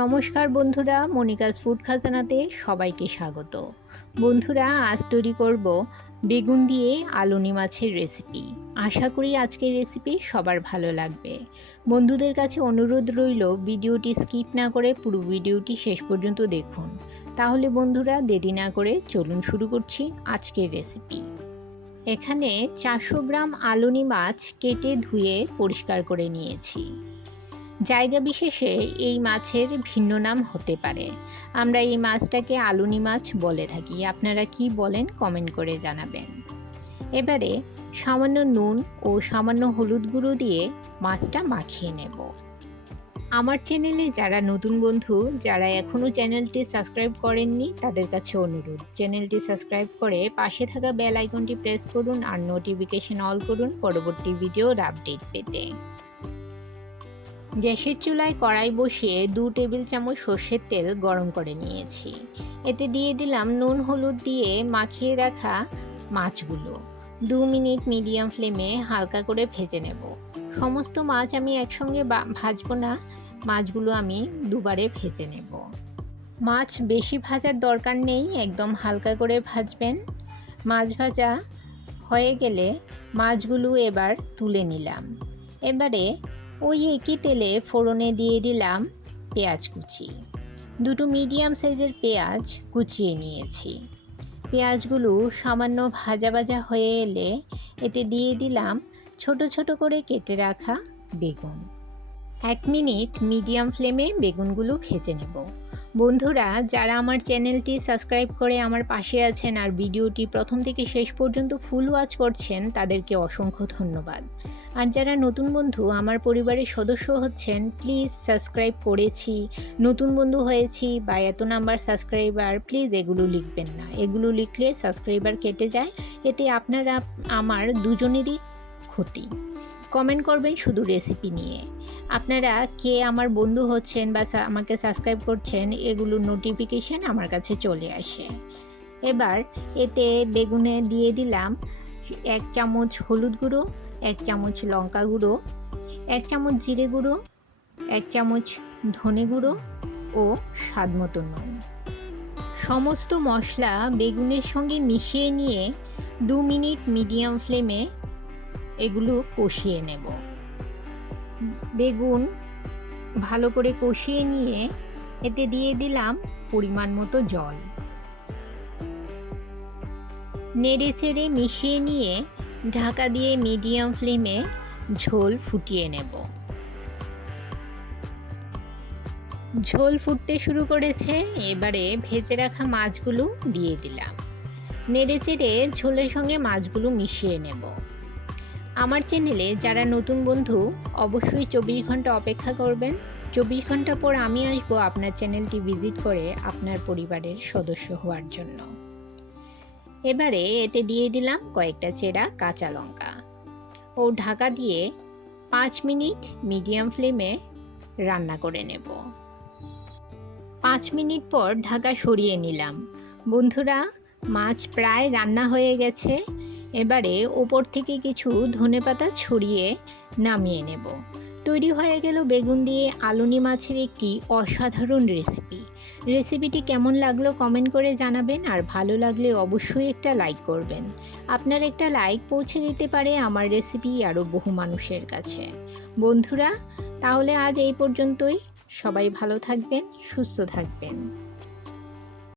নমস্কার বন্ধুরা, Monica's food খাজানাতে সবাইকে স্বাগত। বন্ধুরা, আজ তৈরি করব বেগুন দিয়ে আলুনি মাছের রেসিপি। আশা করি আজকের রেসিপি সবার ভালো লাগবে। বন্ধুদের কাছে অনুরোধ রইল ভিডিওটি স্কিপ না করে পুরো ভিডিওটি শেষ পর্যন্ত দেখুন। তাহলে বন্ধুরা, দেরি না করে চলুন শুরু করছি আজকের রেসিপি। এখানে 400 গ্রাম আলুনি মাছ কেটে ধুয়ে পরিষ্কার করে নিয়েছি। জায়গা বিশেষে এই মাছের ভিন্ন নাম হতে পারে। আমরা এই মাছটাকে আলুনি মাছ বলে থাকি। আপনারা কি বলেন কমেন্ট করে জানাবেন। এবারে সামান্য নুন ও সামান্য হলুদ গুঁড়ো দিয়ে মাছটা মাখিয়ে নেব। আমার চ্যানেলে যারা নতুন বন্ধু, যারা এখনও চ্যানেলটি সাবস্ক্রাইব করেননি, তাদের কাছে অনুরোধ, চ্যানেলটি সাবস্ক্রাইব করে পাশে থাকা বেল আইকনটি প্রেস করুন আর নোটিফিকেশন অল করুন পরবর্তী ভিডিওর আপডেট পেতে। গ্যাসের চুলায় কড়াই বসিয়ে 2 টেবিল চামচ সর্ষের তেল গরম করে নিয়েছি। এতে দিয়ে দিলাম নুন হলুদ দিয়ে মাখিয়ে রাখা মাছগুলো। 2 মিনিট মিডিয়াম ফ্লেমে হালকা করে ভেজে নেব। সমস্ত মাছ আমি একসঙ্গে ভাজবো না, মাছগুলো আমি দুবারে ভেজে নেব। মাছ বেশি ভাজার দরকার নেই, একদম হালকা করে ভাজবেন। মাছ ভাজা হয়ে গেলে মাছগুলো এবার তুলে নিলাম। এবারে ওই একই তেলে ফোড়নে দিয়ে দিলাম পেঁয়াজ কুচি। 2 মিডিয়াম সাইজের পেঁয়াজ কুচিয়ে নিয়েছি। পেঁয়াজগুলো সামান্য ভাজা ভাজা হয়ে এলে এতে দিয়ে দিলাম ছোট ছোট করে কেটে রাখা বেগুন। 1 মিনিট মিডিয়াম ফ্লেমে বেগুনগুলো ভেজে নেব। বন্ধুরা, যারা আমার চ্যানেলটি সাবস্ক্রাইব করে আমার পাশে আছেন আর ভিডিওটি প্রথম থেকে শেষ পর্যন্ত ফুল ওয়াচ করছেন, তাদেরকে অসংখ্য ধন্যবাদ। আর যারা নতুন বন্ধু আমার পরিবারের সদস্য হচ্ছেন, প্লিজ সাবস্ক্রাইব করেছি, নতুন বন্ধু হয়েছি বা এত নাম্বার সাবস্ক্রাইবার, প্লিজ এগুলো লিখবেন না। এগুলো লিখলে সাবস্ক্রাইবার কেটে যায়, এতে আপনারা আমার দুজনেরই ক্ষতি। কমেন্ট করবেন শুধু রেসিপি নিয়ে। আপনারা কে আমার বন্ধু হচ্ছেন বা আমাকে সাবস্ক্রাইব করছেন, এগুলোর নোটিফিকেশান আমার কাছে চলে আসে। এবার এতে বেগুনে দিয়ে দিলাম 1 চামচ হলুদ গুঁড়ো, 1 চামচ লঙ্কা গুঁড়ো, 1 চামচ জিরে গুঁড়ো, 1 চামচ ধনে গুঁড়ো ও স্বাদ মতো নুন। সমস্ত মশলা বেগুনের সঙ্গে মিশিয়ে নিয়ে 2 মিনিট মিডিয়াম ফ্লেমে এগুলো কষিয়ে নেব। বেগুন ভালো করে কষিয়ে নিয়ে এতে দিয়ে দিলাম পরিমাণ মতো জল। নেড়ে চেড়ে মিশিয়ে নিয়ে ঢাকা দিয়ে মিডিয়াম ফ্লেমে ঝোল ফুটিয়ে নেব। ঝোল ফুটতে শুরু করেছে, এবারে ভেজে রাখা মাছগুলো দিয়ে দিলাম। নেড়ে চেড়ে ঝোলের সঙ্গে মাছগুলো মিশিয়ে নেব। আমার চ্যানেলে যারা নতুন বন্ধু, অবশ্যই 24 ঘন্টা অপেক্ষা করবেন। 24 ঘন্টা পর আমি আসবো আপনার চ্যানেলটি ভিজিট করে আপনার পরিবারের সদস্য হওয়ার জন্য। এবারে এতে দিয়ে দিলাম কয়েকটা চেরা কাঁচা লঙ্কা ও ঢাকা দিয়ে 5 মিনিট মিডিয়াম ফ্লেমে রান্না করে নেব। 5 মিনিট পর ঢাকা সরিয়ে নিলাম। বন্ধুরা, মাছ প্রায় রান্না হয়ে গেছে। এবারে ওপর থেকে কিছু ধনেপাতা ছড়িয়ে নামিয়ে নেব। তৈরি হয়ে গেল বেগুন দিয়ে আলুনি মাছের একটি অসাধারণ রেসিপি। রেসিপিটি কেমন লাগলো কমেন্ট করে জানাবেন আর ভালো লাগলে অবশ্যই একটা লাইক করবেন। আপনার একটা লাইক পৌঁছে দিতে পারে আমার রেসিপি আরও বহু মানুষের কাছে। বন্ধুরা, তাহলে আজ এই পর্যন্তই। সবাই ভালো থাকবেন, সুস্থ থাকবেন।